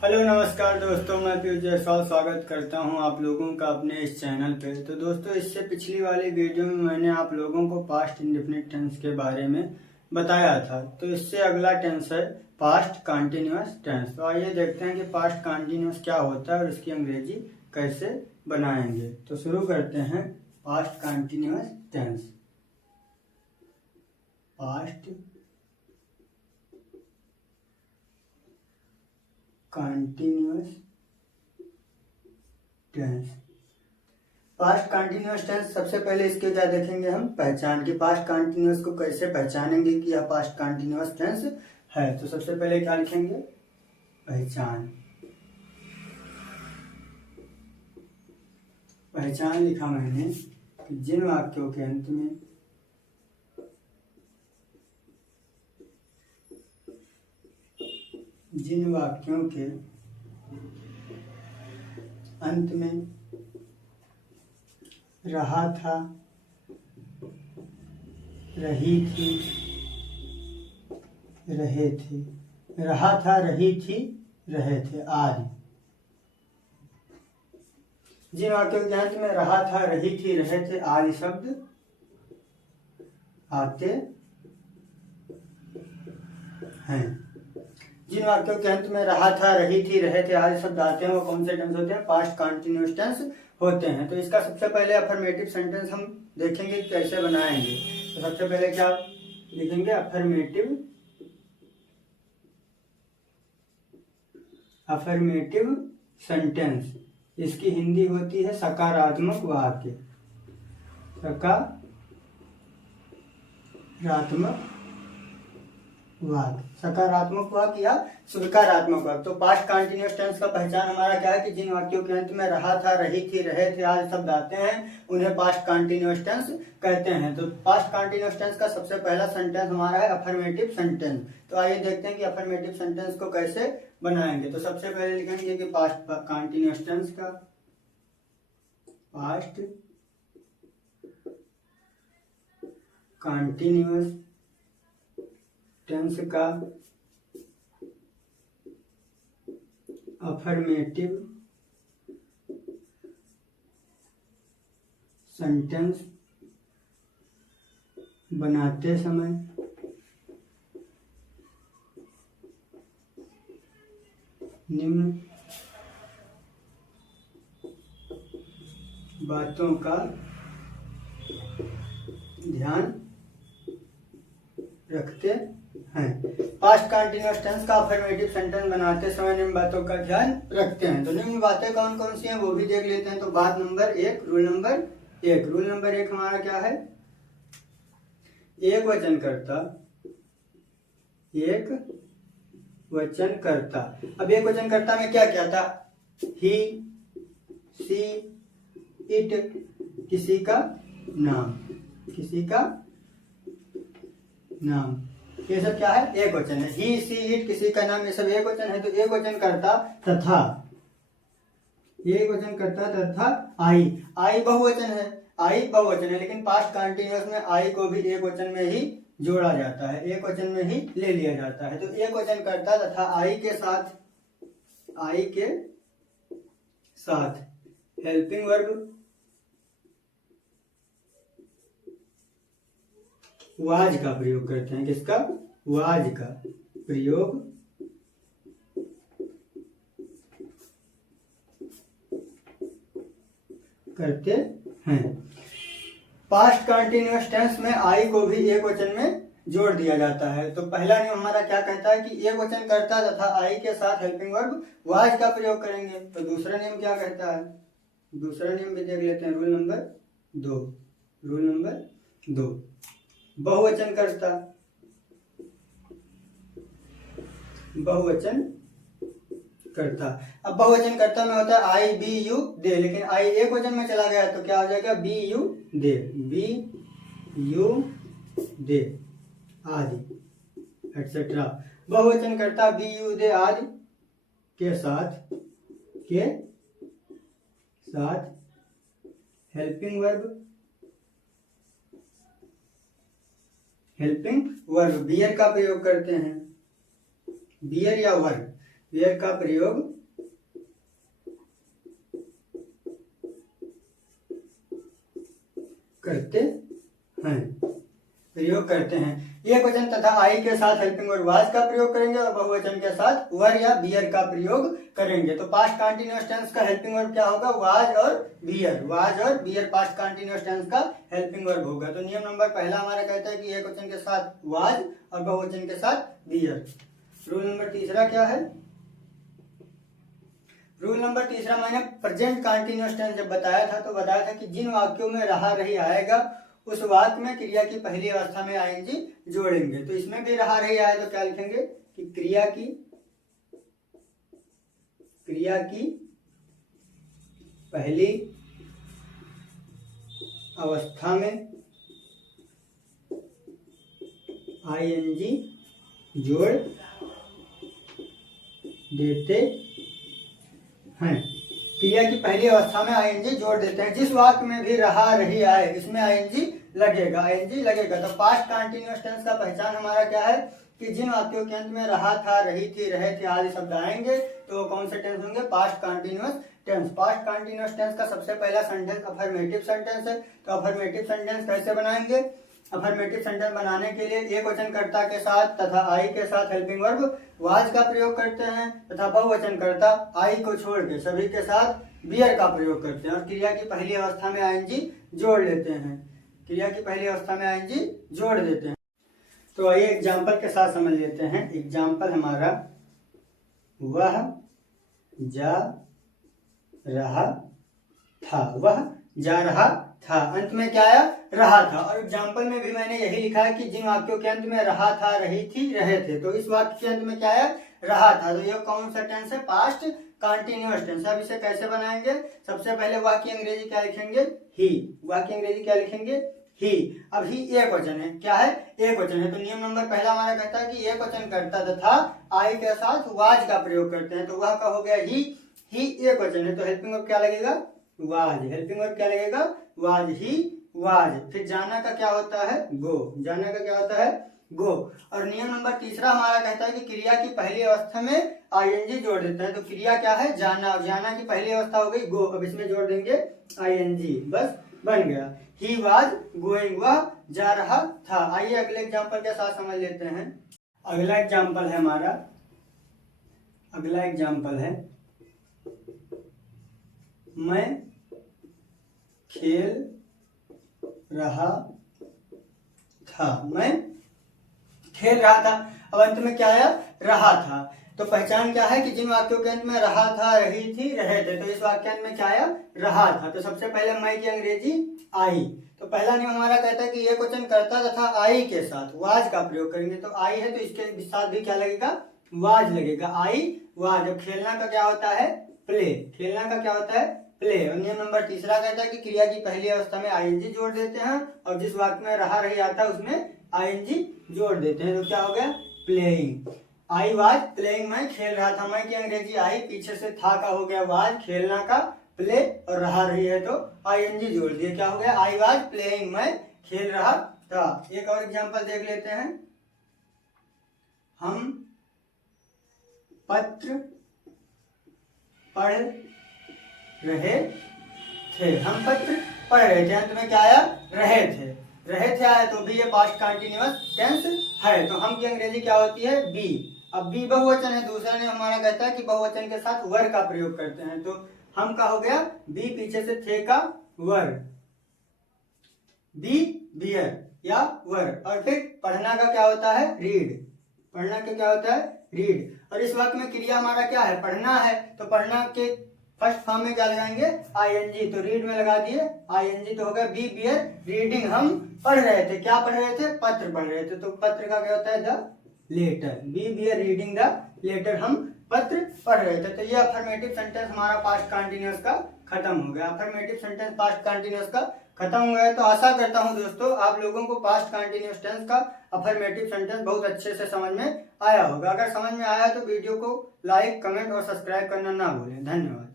Hello नमस्कार दोस्तों, मैं पीयूष जायसवाल स्वागत करता हूं आप लोगों का अपने इस चैनल पे। तो दोस्तों, इससे पिछली वाली वीडियो में मैंने आप लोगों को पास्ट इंडेफिनिट टेंस के बारे में बताया था। तो इससे अगला टेंस है पास्ट कंटिन्यूअस टेंस। तो आइए देखते हैं कि पास्ट कंटिन्यूअस क्या होता है और इसकी अंग्रेजी कैसे बनाएंगे। तो शुरू करते हैं। Past continuous tense. Past continuous tense. Past continuous tense, सबसे पहले इसके क्या देखेंगे हम, पहचान की। पास्ट कंटिन्यूअस को कैसे पहचानेंगे कि यह पास्ट कंटिन्यूअस टेंस है। तो सबसे पहले क्या लिखेंगे, पहचान। पहचान लिखा मैंने कि जिन वाक्यों के अंत में अंत में रहा था, रही थी, रहे थे, रहा था, रही थी, रहे थे आदि। जिन वाक्यों के अंत में रहा था, रही थी, रहे थे आदि शब्द आते हैं। जिन वाक्यों के अंत में रहा था, रही थी, रहे थे आदि शब्द आते हैं वो कौन से टेंस होते हैं, पास्ट कंटिन्यूअस टेंस होते हैं। तो इसका सबसे पहले अफर्मेटिव सेंटेंस हम देखेंगे कैसे बनाएंगे। तो सबसे पहले क्या लिखेंगे, अफर्मेटिव सेंटेंस। इसकी हिंदी होती है सकारात्मक वाक्य। सकारात्मक वाक्य या सकारात्मक वाक्य। तो पास्ट कंटिन्यूअस टेंस का पहचान हमारा क्या है कि जिन वाक्यों के अंत में रहा था, रही थी, रहे थे आदि शब्द आते हैं उन्हें पास्ट कंटिन्यूअस टेंस कहते हैं। तो पास्ट कंटिन्यूअस टेंस का सबसे पहला सेंटेंस हमारा है अफर्मेटिव सेंटेंस। तो आइए देखते हैं कि अफर्मेटिव सेंटेंस को कैसे बनाएंगे। तो सबसे पहले लिखेंगे कि पास्ट कंटिन्यूअस टेंस का पास्ट कंटिन्यूअस टेंस का अफर्मेटिव सेंटेंस बनाते समय निम्न बातों का ध्यान रखते हैं। पास्ट कंटिन्यूअस टेंस का अफर्मेटिव सेंटेंस बनाते समय निम्न बातों का ध्यान रखते हैं। तो निम्न बातें कौन कौन सी हैं वो भी देख लेते हैं। तो बात नंबर एक, रूल नंबर एक हमारा क्या है, एक वचनकर्ता। अब एक वचनकर्ता में क्या क्या था, ही, सी, इट, किसी का नाम, ये सब क्या है, एक वचन है। ही, सी, इट, किसी का नाम, ये सब एक वचन है। तो एक वचनकर्ता तथा आई बहुवचन है। लेकिन पास्ट कंटिन्यूअस में आई को भी एक वचन में ही जोड़ा जाता है, एक वचन में ही ले लिया जाता है। तो एक वचनकर्ता तथा आई के साथ हेल्पिंग वर्ब वाज का प्रयोग करते हैं। किसका, वाज का प्रयोग करते हैं। पास्ट कंटिन्यूअस टेंस में आई को भी एक वचन में जोड़ दिया जाता है। तो पहला नियम हमारा क्या कहता है कि एक वचनकर्ता तथा आई के साथ हेल्पिंग वर्ब वाज का प्रयोग करेंगे। तो दूसरा नियम क्या कहता है, दूसरा नियम भी देख लेते हैं, रूल नंबर दो, बहुवचनकर्ता। अब बहुवचनकर्ता में होता है आई, बी, यू, दे। लेकिन आई एक वचन में चला गया तो क्या हो जाएगा, बी, यू, दे आदि एक्सेट्रा। बहुवचनकर्ता बी, यू, दे आदि के साथ हेल्पिंग वर्ब बियर का प्रयोग करते हैं। बियर या वर्ब, वियर का प्रयोग करते हैं। एक वचन तथा आई के साथ हेल्पिंग वर्ब वाज का प्रयोग करेंगे और बहुवचन के साथ वर या बियर का प्रयोग करेंगे। तो पास्ट कंटीन्यूअस टेंस का हेल्पिंग वर्ब क्या होगा? वाज और बियर। वाज और बियर पास्ट कंटीन्यूअस टेंस का हेल्पिंग वर्ब होगा। तो नियम नंबर पहला हमारा कहता है कि एक वचन के साथ वाज और बहुवचन के साथ बियर। रूल नंबर तीसरा क्या है? रूल नंबर तीसरा मैंने प्रेजेंट कंटीन्यूअस टेंस जब बताया था तो बताया था कि जिन वाक्यों में रहा रही आएगा उस वाक्य में क्रिया की पहली अवस्था में आईएनजी जोड़ेंगे। तो इसमें भी रहा रही आए तो क्या लिखेंगे कि क्रिया की पहली अवस्था में आईएनजी जोड़ देते हैं। क्रिया की पहली अवस्था में आईएनजी जोड़ देते हैं। जिस वाक्य में भी रहा रही आए इसमें आईएनजी लगेगा। तो पास्ट कंटीन्यूअस टेंस का पहचान हमारा क्या है कि जिन वाक्यों के अंत में रहा था, रही थी, रहे थे आदि शब्द आएंगे तो वो कौन से टेंस होंगे? Past continuous tense. Past continuous tense का सबसे पहला सेंटेंस अफर्मेटिव सेंटेंस है। तो अफर्मेटिव सेंटेंस कैसे बनाएंगे? अफर्मेटिव सेंटेंस बनाने के लिए एक वचन कर्ता के साथ तथा आई के साथ हेल्पिंग वर्ब वाज का प्रयोग करते हैं तथा बहुवचन कर्ता आई को छोड़ के सभी के साथ बियर का प्रयोग करते हैं और क्रिया की पहली अवस्था में आईएनजी जोड़ लेते हैं। क्रिया की पहली अवस्था में आईएनजी जोड़ देते हैं। तो आइए एग्जाम्पल के साथ समझ लेते हैं। एग्जाम्पल हमारा वह जा रहा था। वह जा रहा था, अंत में क्या आया? रहा था। और एग्जाम्पल में भी मैंने यही लिखा है कि जिन वाक्यों के अंत में रहा था, रही थी, रहे थे, तो इस वाक्य के अंत में क्या आया? रहा था। तो ये कौन सा टेंस है? Past continuous tense. अब इसे कैसे बनाएंगे? सबसे पहले वाक्य अंग्रेजी क्या लिखेंगे? ही। वाक्य अंग्रेजी क्या लिखेंगे? ही। अब ही एक वचन है। क्या है? एक वचन है। तो नियम नंबर पहला हमारा कहता है कि एक वचन करता तथा आई के साथ वाज का प्रयोग करते हैं। तो वह का हो गया ही एक वचन है तो हेल्पिंग वर्ब क्या लगेगा? वाज। हेल्पिंग वर्ब क्या लगेगा? वाज। He was. फिर जाना का क्या होता है? गो। जाना का क्या होता है? गो। और नियम नंबर तीसरा हमारा कहता है कि क्रिया की पहली अवस्था में आईएनजी जोड़ देते हैं। तो क्रिया क्या है? जाना। जाना की पहली अवस्था हो गई गो। अब इसमें जोड़ देंगे आईएनजी, बस बन गया। He was going. वह जा रहा था। आइए अगले एग्जाम्पल के साथ समझ लेते हैं। अगला एग्जाम्पल है हमारा, अगला एग्जाम्पल है मैं खेल रहा था। मैं खेल रहा था। अब अंत में क्या आया? रहा था। तो पहचान क्या है कि जिन वाक्यों के अंत में रहा था, रही थी, रहे थे, तो इस वाक्य में क्या आया? रहा था। तो सबसे पहले मैं की अंग्रेजी आई। तो पहला नियम हमारा कहता है कि एक वचन कर्ता तथा आई के साथ वाज का प्रयोग करेंगे। तो आई है तो इसके साथ भी क्या लगेगा? वाज लगेगा। I was. अब खेलना का क्या होता है? प्ले। खेलना का क्या होता है? प्ले। और नियम नंबर तीसरा कहता है कि क्रिया की पहली अवस्था में आईएनजी जोड़ देते हैं और जिस वाक्य में रहा रही आता है उसमें आईएनजी जोड़ देते हैं। तो क्या हो गया? प्लेइंग। I was playing. मैं खेल रहा था। मैं की अंग्रेजी आई, पीछे से था का हो गया वाज, खेलना का प्ले और रहा रही है तो आईएनजी जोड़ दिए। क्या हो गया? I was playing. मैं खेल रहा था। एक और एग्जांपल देख लेते हैं। हम पत्र पढ़ रहे थे। हम पत्र पढ़ रहे थे। अंत में क्या आया? रहे थे। रहे थे आया तो भी ये पास्ट कंटीन्यूअस टेंस है। तो हम की अंग्रेजी क्या होती है? बी। अब बी बहुवचन है। दूसरा ने हमारा कहता है कि बहुवचन के साथ वर का प्रयोग करते हैं। तो हम का हो गया बी, पीछे से थे का वर, बी बियर या वर। और फिर पढ़ना का क्या होता है? रीड। पढ़ना का क्या होता है? रीड। और इस वाक्य में क्रिया हमारा क्या है? पढ़ना है। तो पढ़ना के फर्स्ट फॉर्म में क्या लगाएंगे? आईएनजी। तो रीड में लगा दिए आईएनजी। तो हो गया बी बियर रीडिंग। हम पढ़ रहे थे। क्या पढ़ रहे थे? पत्र पढ़ रहे थे। तो पत्र का क्या होता है? The letter. We were reading the letter. हम पत्र पढ़ रहे थे। तो ये अफर्मेटिव सेंटेंस हमारा पास्ट कंटीन्यूअस का खत्म हो गया। अफर्मेटिव सेंटेंस पास्ट कंटीन्यूअस का खत्म हो गया। तो आशा करता हूं दोस्तों आप लोगों को पास्ट कंटीन्यूअस टेंस का अफर्मेटिव सेंटेंस बहुत अच्छे से समझ में आया होगा। अगर समझ में आया तो वीडियो को लाइक, कमेंट और सब्सक्राइब करना ना भूलें। धन्यवाद।